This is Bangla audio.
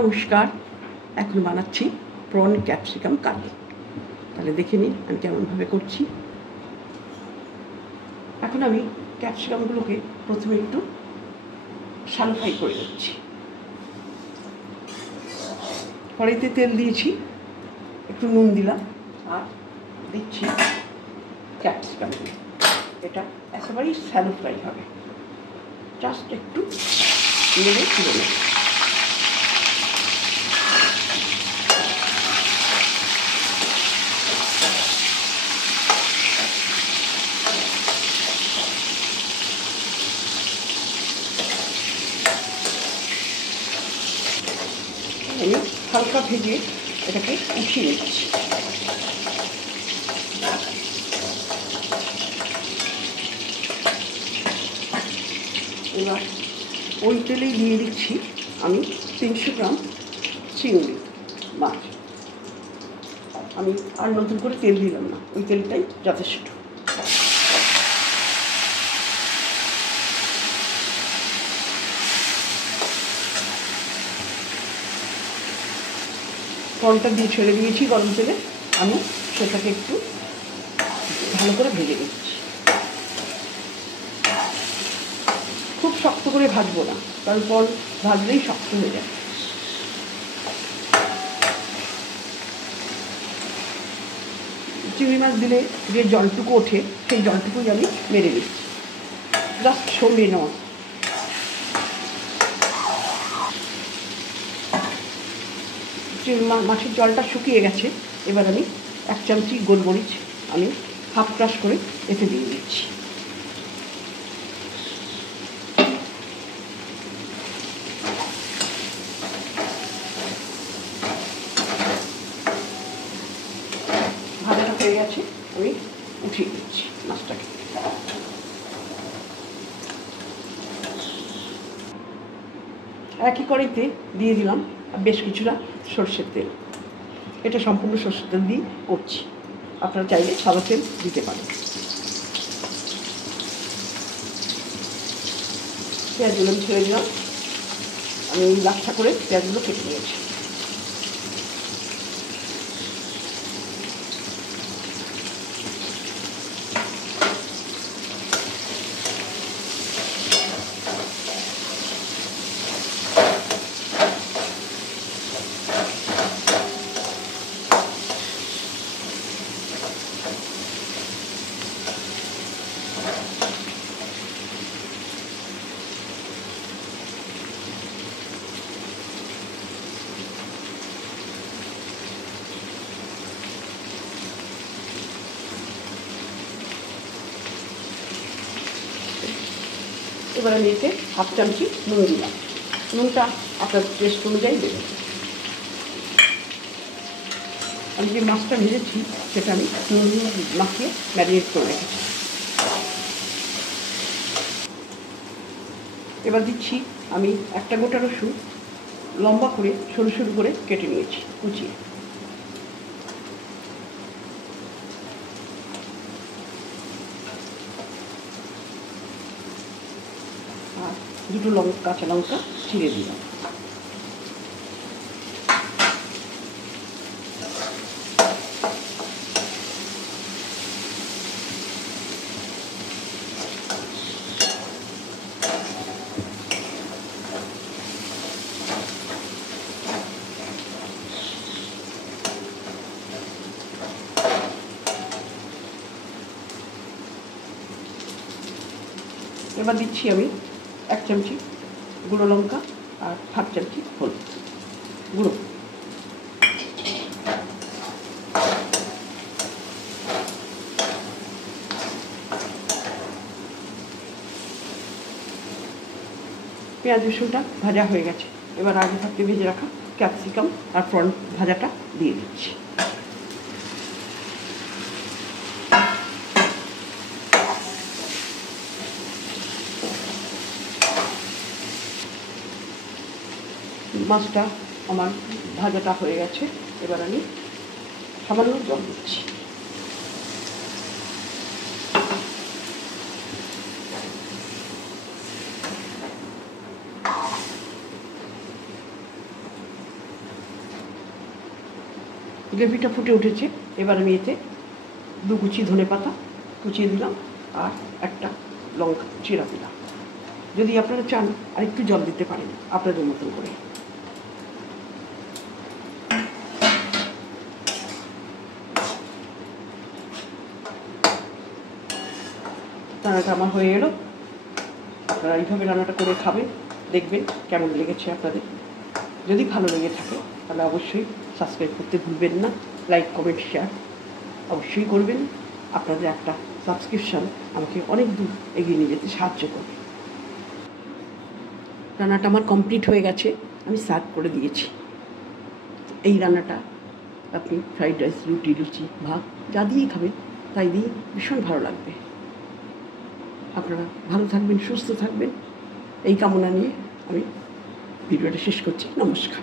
নমস্কার, এখন বানাচ্ছি প্রন ক্যাপসিকাম কারি। তাহলে দেখে নিন আমি কেমনভাবে করছি। এখন আমি ক্যাপসিকামগুলোকে প্রথমে একটু শ্যালো ফ্রাই করে নিচ্ছি। কড়াইতে তেল দিয়েছি, একটু নুন দিলাম আর দিচ্ছি ক্যাপসিকাম। এটা একেবারেই শ্যালো ফ্রাই হবে, জাস্ট একটু নেড়ে তুলে নেব। আমি হালকা ভেজে এটাকে উঠিয়ে নিচ্ছি। এবার ওই তেলেই দিয়ে দিচ্ছি আমি 300 গ্রাম চিংড়ি মাছ। আমি আর নতুন করে তেল দিলাম না, ওই তেলটাই যথেষ্ট। প্রনটা দিয়ে ছেড়ে দিয়েছি গরম তেলে, আমি সেটাকে একটু ভালো করে ভেজে নিচ্ছি। খুব শক্ত করে ভাজবো না, কারণ প্রন ভাজলেই শক্ত হয়ে যায়। চিংড়ি মাছ দিলে যে জলটুকু ওঠে সেই জলটুকুই আমি মেরে দিচ্ছি, জাস্ট সরিয়ে নেওয়া। চিংড়ি মাছের জলটা শুকিয়ে গেছে। এবার আমি 1 চামচি গোলমরিচ আমি হাফ ক্রাশ করে এতে দিয়ে দিচ্ছি। ভাজাটা হয়ে গেছে, আমি উঠিয়ে দিচ্ছি মাছটাকে। একই কড়াইতে দিয়ে দিলাম বেশ কিছুটা সর্ষের তেল। এটা সম্পূর্ণ সর্ষের তেল দিয়ে করছি, আপনারা চাইলে সাদা তেল দিতে পারেন। পেঁয়াজগুলো আমি ছেড়ে দিলাম। আমি লাচ্ছা করে পেঁয়াজগুলো কেটে নিয়েছি। এবার আমি এতে হাফ চামচি নুন দিলাম। নুনটা আপনার টেস্ট অনুযায়ী দেবেন। আমি যে মাছটা ভেজেছি সেটা আমি নুন মাখিয়ে ম্যারিনেট করে রেখেছি। এবার দিচ্ছি আমি একটা গোটা রসুন লম্বা করে সরু সরু করে কেটে নিয়েছি কুচিয়ে। আর 2 কাঁচা লঙ্কা ছিঁড়ে দিলাম। এবার দিচ্ছি আমি 1 চামচি গুঁড়ো লঙ্কা আর হাফ চামচি হলুদ গুঁড়ো। পেঁয়াজ রসুনটা ভাজা হয়ে গেছে। এবার আগে থাকতে ভেজে রাখা ক্যাপসিকাম আর প্রন ভাজাটা দিয়ে দিচ্ছি। মাছটা আমার ভাজাটা হয়ে গেছে। এবার আমি সামান্য জল দিচ্ছি। গ্রেভিটা ফুটে উঠেছে। এবার আমি এতে 2 কুচি ধনেপাতা কুচিয়ে দিলাম আর একটা লঙ্কা চিরা দিলাম। যদি আপনারা চান আর একটু জল দিতে পারেন আপনাদের মতন করে। রান্নাটা আমার হয়ে এলো। আপনারা এইভাবে রান্নাটা করে খাবেন, দেখবেন কেমন লেগেছে আপনাদের। যদি ভালো লেগে থাকে তাহলে অবশ্যই সাবস্ক্রাইব করতে ভুলবেন না, লাইক কমেন্ট শেয়ার অবশ্যই করবেন। আপনাদের একটা সাবস্ক্রিপশান আমাকে অনেক দূর এগিয়ে নিয়ে যেতে সাহায্য করবে। রান্নাটা আমার কমপ্লিট হয়ে গেছে, আমি সার্ভ করে দিয়েছি। এই রান্নাটা আপনি ফ্রাইড রাইস, রুটি, লুচি, ভাত যা দিয়েই খাবেন তাই দিয়ে ভীষণ ভালো লাগবে। আপনারা ভালো থাকবেন, সুস্থ থাকবেন এই কামনা নিয়ে আমি ভিডিওটা শেষ করছি। নমস্কার।